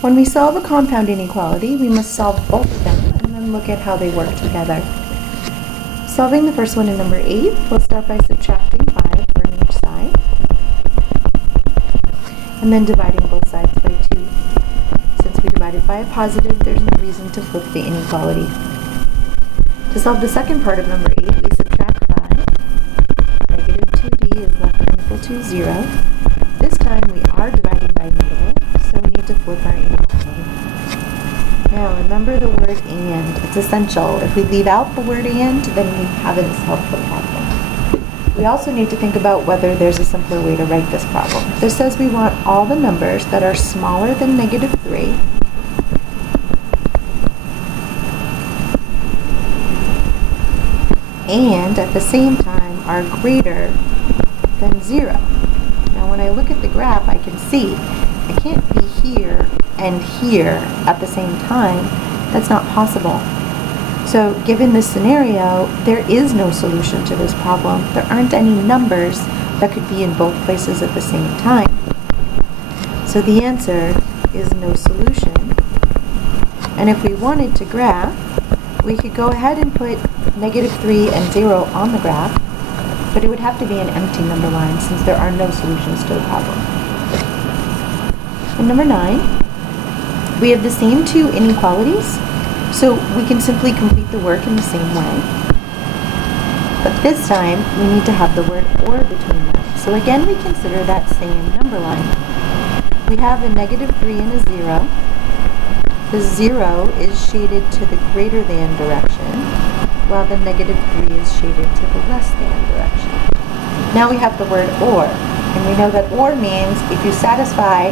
When we solve a compound inequality, we must solve both of them and then look at how they work together. Solving the first one in number 8, we'll start by subtracting 5 from each side, and then dividing both sides by 2. Since we divided by a positive, there's no reason to flip the inequality. To solve the second part of number 8, we subtract 5. Negative 2d is less than or equal to 0. This time we are dividing by negative, so we need to flip our inequality. Now remember the word and. It's essential. If we leave out the word and, then we haven't solved the problem. We also need to think about whether there's a simpler way to write this problem. This says we want all the numbers that are smaller than negative 3 and at the same time are greater than 0. Now when I look at the graph, I can see I can't be here and here at the same time. That's not possible. So given this scenario, there is no solution to this problem. There aren't any numbers that could be in both places at the same time. So the answer is no solution. And if we wanted to graph, we could go ahead and put negative 3 and 0 on the graph, but it would have to be an empty number line since there are no solutions to the problem. In number 9, we have the same two inequalities, so we can simply complete the work in the same way. But this time, we need to have the word or between them. So again, we consider that same number line. We have a negative 3 and a 0. The 0 is shaded to the greater than direction, while the negative 3 is shaded to the less than direction. Now we have the word or, and we know that or means if you satisfy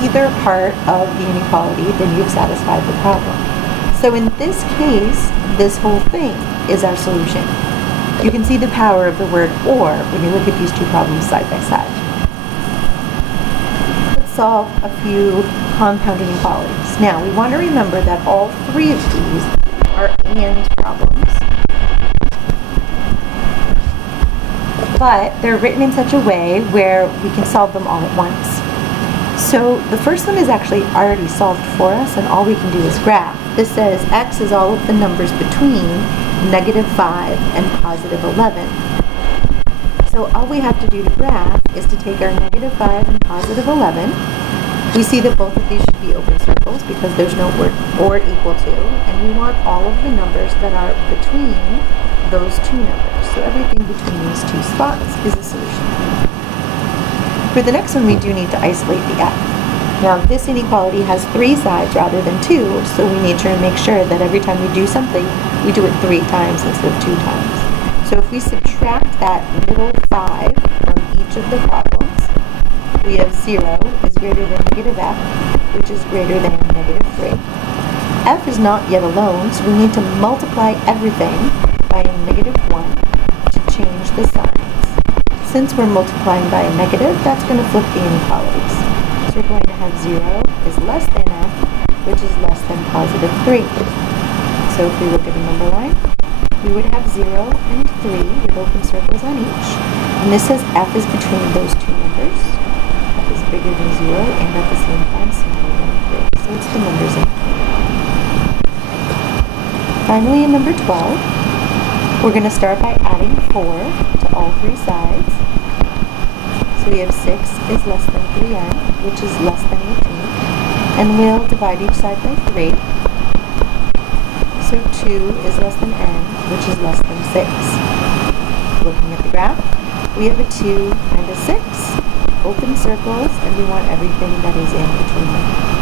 either part of the inequality, then you've satisfied the problem. So in this case, this whole thing is our solution. You can see the power of the word or when you look at these two problems side by side. Let's solve a few compound inequalities. Now, we want to remember that all three of these are and problems. But they're written in such a way where we can solve them all at once. So the first one is actually already solved for us, and all we can do is graph. This says x is all of the numbers between negative 5 and positive 11. So all we have to do to graph is to take our negative 5 and positive 11. We see that both of these should be open circles because there's no word or equal to, and we want all of the numbers that are between those two numbers. So everything between these two spots is a solution. For the next one, we do need to isolate the f. Now this inequality has 3 sides rather than 2, so we need to make sure that every time we do something, we do it 3 times instead of 2 times. So if we subtract that middle 5 from each of the problems, we have 0 is greater than negative f, which is greater than negative 3. F is not yet alone, so we need to multiply everything by a negative 1 to change the signs. Since we're multiplying by a negative, that's going to flip the inequalities. So we're going to have 0 is less than f, which is less than positive 3. So if we look at a number line, we would have 0 and 3 with open circles on each. And this says f is between those two numbers. F is bigger than 0 and at the same time smaller than 3. So it's the numbers in between. Finally, in number 12, we're going to start by adding 4 to all 3 sides. So we have 6 is less than 3n, which is less than 18. And we'll divide each side by 3. So 2 is less than n, which is less than 6. Looking at the graph, we have a 2 and a 6, open circles, and we want everything that is in between them.